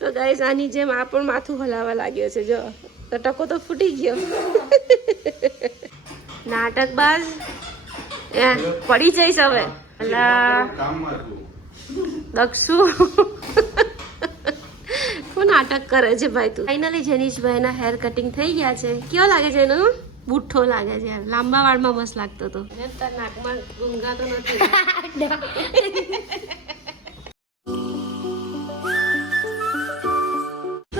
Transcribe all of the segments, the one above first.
તો ગાઈસ આની જેમ આ પણ માથું હલાવવા લાગ્યો છે જો. તો ટકો તો ફૂટી ગયો. નાટકબાજ એ, પડી જઈશ હવે. દક્ષુ. શું નાટક કરે છે ભાઈ તું? ફાઇનલી જેનીશભાઈના હેર કટિંગ થઈ ગયા છે. કેવો લાગે છે એનો? બુઠ્ઠો લાગે છે યાર લાંબા વાળમાં મસ્ત લાગતો હતો નાકમાં ગુંગાતો નથી.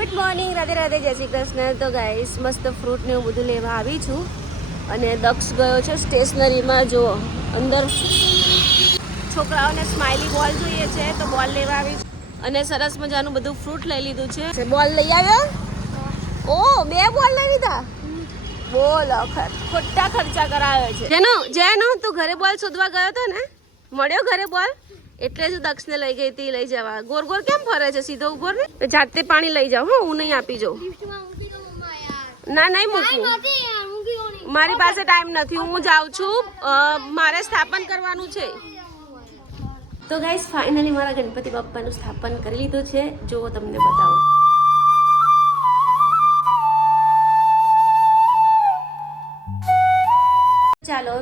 ગુડ મોર્નિંગ રાધે રાધે જય શ્રી કૃષ્ણ. તો ગાઈસ મસ્ત ફ્રૂટ ને એવું બધું લેવા આવી છું. અને દક્ષ ગયો છે સ્ટેશનરીમાં જો અંદર છોકરાઓને સ્માઇલી બોલ જોઈએ છે તો બોલ લેવા આવી છું. અને સરસ મજાનું બધું ફ્રૂટ લઈ લીધું છે. બોલ લઈ આવ્યો? ઓ બે બોલ લઈ લીધા? બોલ અખર ખોટા ખર્ચા કરાવે છે. જેનો જેનો તું ઘરે બોલ શોધવા ગયો હતો ને મળ્યો ઘરે બોલ એટલે જ દક્ષને લઈ ગઈ હતી લઈ જવા. ગોર ગોર કેમ ફરે છે? સીધો ઊભો ને જાતે પાણી લઈ જાઓ હું નહીં આપી જાઉં. ના નહીં મૂકવું મારી પાસે ટાઈમ નથી હું જાઉં છું. મારે સ્થાપન કરવાનું છે. તો ગાઈસ ફાઇનલી મારા ગણપતિ બાપ્પાનું સ્થાપન કરી લીધું છે. જો તમને બતાવું.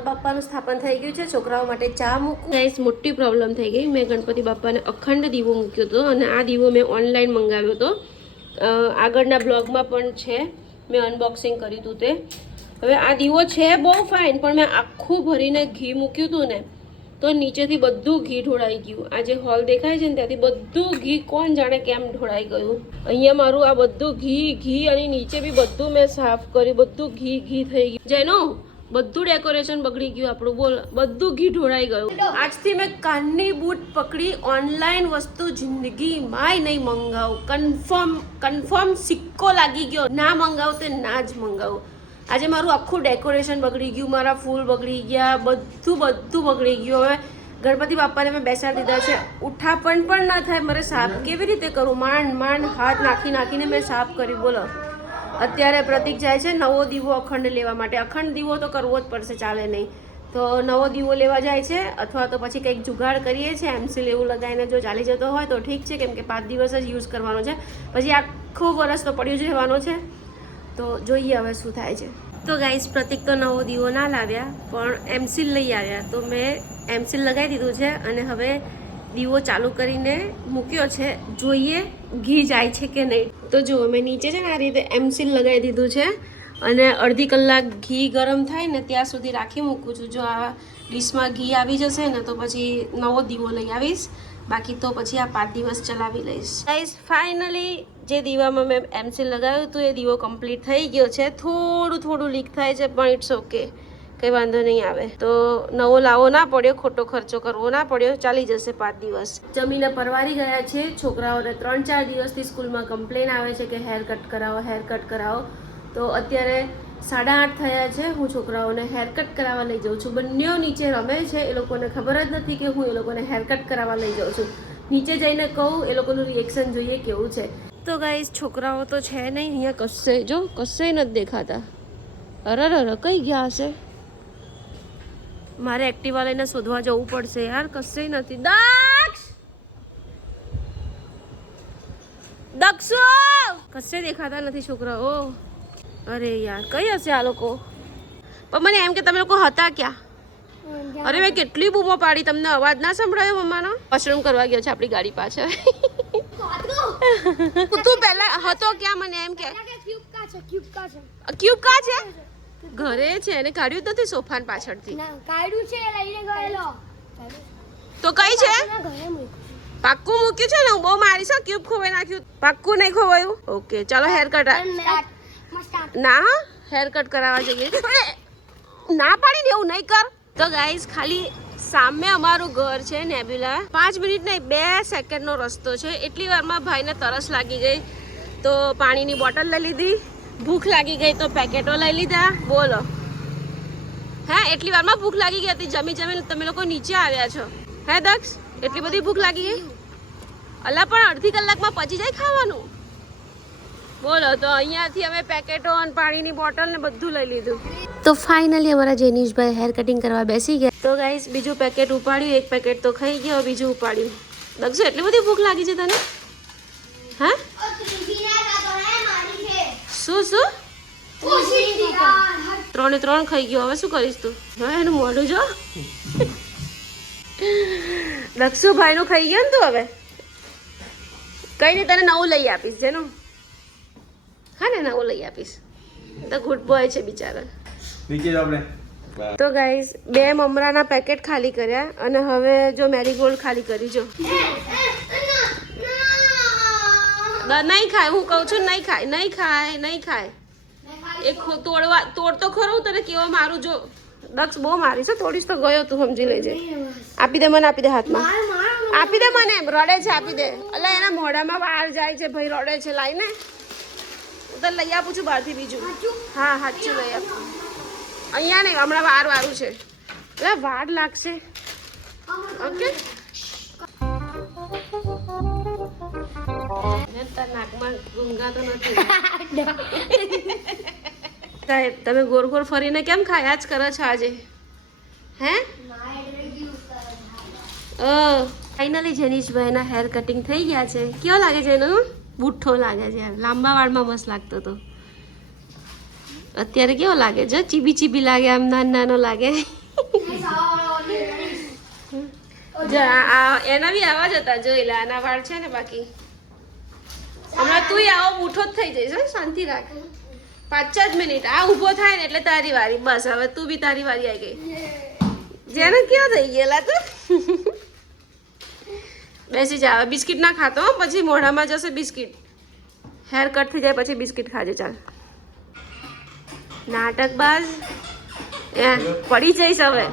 બાપ્પાનું સ્થાપન થઈ ગયું છે. છોકરાઓ માટે ચા મૂકું ગાઈસ મોટી પ્રોબ્લેમ થઈ ગઈ. મેં ગણપતિ બાપાને અખંડ દીવો મૂક્યો હતો અને આ દીવો મેં ઓનલાઈન મંગાવ્યો હતો. આગળના બ્લોગમાં પણ છે. મેં અનબોક્સિંગ કર્યું હતું તે. હવે આ દીવો છે બહુ ફાઇન પણ મેં આખું ભરીને ઘી મૂક્યું હતું ને, તો નીચેથી બધું ઘી ઢોળાઈ ગયું. આ જે હોલ દેખાય છે ને, ત્યાંથી બધું ઘી કોણ જાણે કેમ ઢોળાઈ ગયું. અહીંયા મારું આ બધું ઘી ઘી અને નીચે બી બધું મેં સાફ કર્યું. બધું ઘી ઘી થઈ ગયું. જેનો બધું ડેકોરેશન બગડી ગયું, આપણું બોલ, બધું ઘી ઢોળાઈ ગયું. આજથી મેં કાનની બૂટ પકડી ઓનલાઈન વસ્તુ જિંદગીમાંય નહીં મંગાવું. કન્ફર્મ કન્ફર્મ સિક્કો લાગી ગયો. ના મંગાવું તો ના જ મંગાવું. આજે મારું આખું ડેકોરેશન બગડી ગયું, મારા ફૂલ બગડી ગયા, બધું બધું બગડી ગયું. હવે ગણપતિ બાપાને મેં બેસાડી દીધા છે. ઉઠાપણ પણ ના થાય, મારે સાફ કેવી રીતે કરું? માંડ માંડ, હાથ નાખી, નાખીને મેં સાફ કરી બોલો. અત્યારે પ્રતિક જાય છે નવો દીવો અખંડ લેવા માટે. અખંડ દીવો તો કરવો જ પડશે, ચાલે નહીં. તો નવો દીવો લેવા જાય છે અથવા તો પછી કંઈક જુગાડ કરીએ છીએ એમસીલ એવું લગાવીને જો ચાલી જતો હોય તો ઠીક છે, કેમ કે પાંચ દિવસ જ યુઝ કરવાનો છે. પછી આખો વરસ તો પડ્યું જ રહેવાનો છે. તો જોઈએ હવે શું થાય છે. તો ગાઈસ પ્રતિક તો નવો દીવો ના લાવ્યા, પણ એમસીલ લઈ આવ્યા. તો મેં એમસીલ લગાવી દીધું છે અને હવે દીવો ચાલુ કરીને મૂક્યો છે. જોઈએ, ઘી જાય છે કે નહીં. તો જુઓ મેં નીચે છે ને આ રીતે એમસીલ લગાવી દીધું છે અને અડધી કલાક ઘી ગરમ થાય ને ત્યાં સુધી રાખી મૂકું છું. જો આ ડીશમાં ઘી આવી જશે ને તો પછી નવો દીવો લઈ આવીશ. બાકી તો પછી આ પાંચ દિવસ ચલાવી લઈશ. ગાઈસ ફાઇનલી જે દીવામાં મેં એમસીલ લગાવ્યું હતું, એ દીવો કમ્પ્લીટ થઈ ગયો છે. થોડું થોડું લીક થાય છે, પણ ઇટ્સ ઓકે કંઈ વાંધો નહીં આવે. તો નવો લાવો ના પડ્યો, ખોટો ખર્ચો કરવો ના પડ્યો, ચાલી જશે પાંચ દિવસ. જમીને પરવારી ગયા છે, છોકરાઓને ત્રણ ચાર દિવસથી સ્કૂલમાં કમ્પ્લેન આવે છે કે હેર કટ કરાવો હેર કટ કરાવો. તો અત્યારે સાડા આઠ થયા છે, હું છોકરાઓને હેર કટ કરાવવા લઈ જાઉં છું. બંનેઓ નીચે રમે છે, એ લોકોને ખબર જ નથી કે હું એ લોકોને હેર કટ કરાવવા લઈ જાઉં છું. નીચે જઈને કહું, એ લોકોનું રિએક્શન જોઈએ કેવું છે. તો ગાઈઝ છોકરાઓ તો છે નહીં, અહીંયા કશે, જો કશે નથી દેખાતા. અરર અર કઈ ગયા હશે? મારે એક્ટિવા લઈને શોધવા જવું પડશે યાર કશે નથી. દક્ષ! દક્ષો! કશે દેખાતા નથી છોકરાઓ અરે યાર કઈ હશે આ લોકો? પણ મને એમ કે તમે લોકો હતા ક્યાં? અરે મેં કેટલી બૂમો પાડી તમને અવાજ ના સંભળાયો મમ્માનો? વોશરૂમ કરવા ગયો છે આપણી ગાડી પાછળ. તું પહેલા હતો ક્યાં મને એમ કે? ક્યુબ કા છે ક્યુબ કા છે. ક્યુબ કા છે? ઘરે છે એને કાઢ્યું નથી સોફાન પાછળથી. કાઢ્યું છે લઈને ગયેલો તો કઈ છે? પાક્કું મૂક્યું છે ને? હું બહુ મારી હો, ક્યુબ ખોવાઈ નાખ્યું. પાક્કું નહીં ખોવાયું? ઓકે ચાલો હેર કટ ના હેર કટ કરાવવા જઈએ. ના પાડી ને એવું નહીં કર. તો ગાઈઝ ખાલી સામે અમારું ઘર છે નેબ્યુલા. પાંચ મિનિટ નહીં બે સેકન્ડનો રસ્તો છે. એટલી વારમાં ભાઈને તરસ લાગી ગઈ. તો પાણીની બોટલ લઈ લીધી. ભૂખ લાગી ગઈ તો પેકેટો લઈ લીધા. બોલો. હા એટલી વારમાં ભૂખ લાગી ગઈ હતી. જમી જમીને તમે લોકો નીચે આવ્યા છો. હે દક્ષ? એટલી બધી ભૂખ લાગી ગઈ? અલા પણ અડધી કલાકમાં પચી જાય ખાવાનું? બોલો તો અહીંયાથી અમે પેકેટો અને પાણીની બોટલ ને બધું લઈ લીધું. તો ફાઇનલી અમારા જેનીશભાઈ હેર કટિંગ કરવા બેસી ગયા. તો ગાઈસ બીજું પેકેટ ઉપાડ્યું. એક પેકેટ તો ખાઈ ગયો બીજું ઉપાડ્યું. દક્ષુ એટલી બધી ભૂખ લાગી છે તને? હા? શું શું? ત્રણે ત્રણ ખાઈ ગયો. હવે શું કરીશ તું? હવે એનું મોઢું જો. દક્ષુભાઈ નું ખાઈ ગયો ને તું હવે? કઈ નહીં તને નવું લઈ આપીશ જેનું? હા ને નવું લઈ આપીશ. તો ગુડ બોય છે બિચારા. નીચે આપણે. તો ગાઈઝ બે મમરાના પેકેટ ખાલી કર્યા અને હવે જો મેરીગોલ્ડ ખાલી કરી જો. નહીં ખાય હું કહું છું નહીં ખાય નહીં ખાય નહીં ખાય. એ તોડવા તોડ તો ખરો તને કેવો મારું જો દક્ષ બહુ મારી છે તોડીશ તો ગયો તું સમજી લેજે. આપી દે મને આપી દે હાથમાં. આપી દે મને રડે છે આપી દે. એટલે એના મોઢામાં બહાર જાય છે ભાઈ રડે છે લાઈને. હું તને લઈ આપું છું બહારથી બીજું. હા સાચું લઈ આપું. અહીંયા નહીં હમણાં વાર વારું છે. એટલે વાર લાગશે. ઓકે? સાહેબ તમે ગોર ગોર ફરીને કેમ ખાયા? જ કરો છો આજે? હે? ફાઇનલી જેનીશભાઈના હેર કટિંગ થઈ ગયા છે. કેવો લાગે છે એનો? બુઠ્ઠો લાગે છે લાંબા વાળમાં મસ્ત લાગતો હતો અત્યારે કેવો લાગે છે? ચીબી ચીબી લાગે આમ નાનો નાનો લાગે. જો આ- આ એના બી આવા જ હતા. જોઈ લે આના વાળ છે ને બાકી. હમણાં તું આવો મૂઠો જ થઈ જઈશ શાંતિ રાખ. પાંચ જ મિનિટ. આ ઊભો થાય ને એટલે તારી વારી. બસ હવે તું બી તારી વારી આવી ગઈ. જેને કેવો થઈ ગયેલા તું? બેસી જા હવે બિસ્કિટ ના ખાતો પછી મોઢામાં જશે બિસ્કિટ. હેર કટ થઈ જાય પછી બિસ્કિટ ખાજે ચાલ. નાટક બાજ. એ પડી જઈશ હવે.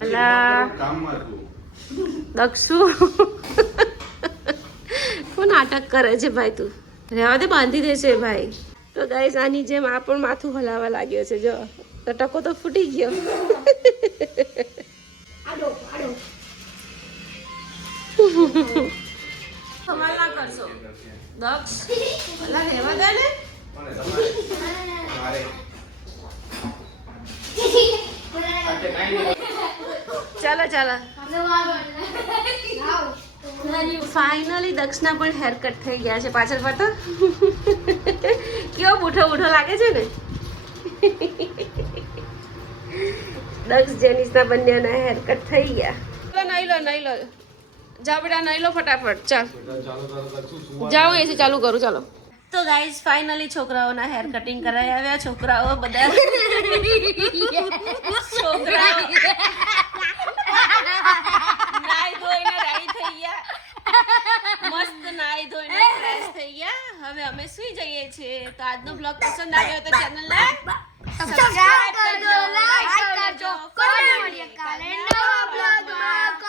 અલા. દક્ષુ. નાટક કરે છે ભાઈ તું. રહેવા દે બાંધી દેશે ભાઈ. તો ગાઈસ આની જેમ આ પણ માથું હલાવા લાગ્યો છે જો. તો ટકો તો ફૂટી ગયો. ચાલો ચાલો. ફાઇનલી દક્ષના પણ હેર કટ થઈ ગયા છે પાછળ પર તો કેવો બૂઠો બૂઠો લાગે છે ને? દક્ષ જેનિસના બંનેના હેર કટ થઈ ગયા. ચલો નહીં લો નહીં લો. જા બેટા નહીં લો ફટાફટ ચાલ. જાઓ એસી ચાલુ કરું ચાલો. તો ગાઈઝ ફાઇનલી છોકરાઓના હેર કટિંગ કરાવી આવ્યા. છોકરાઓ બધા છોકરાઓ હવે અમે સુઈ જઈએ છીએ. તો આજનો બ્લોગ પસંદ આવ્યો તો ચેનલને સબસ્ક્રાઇબ કરજો લાઈક કરજો કરજો કાલે નવા બ્લોગમાં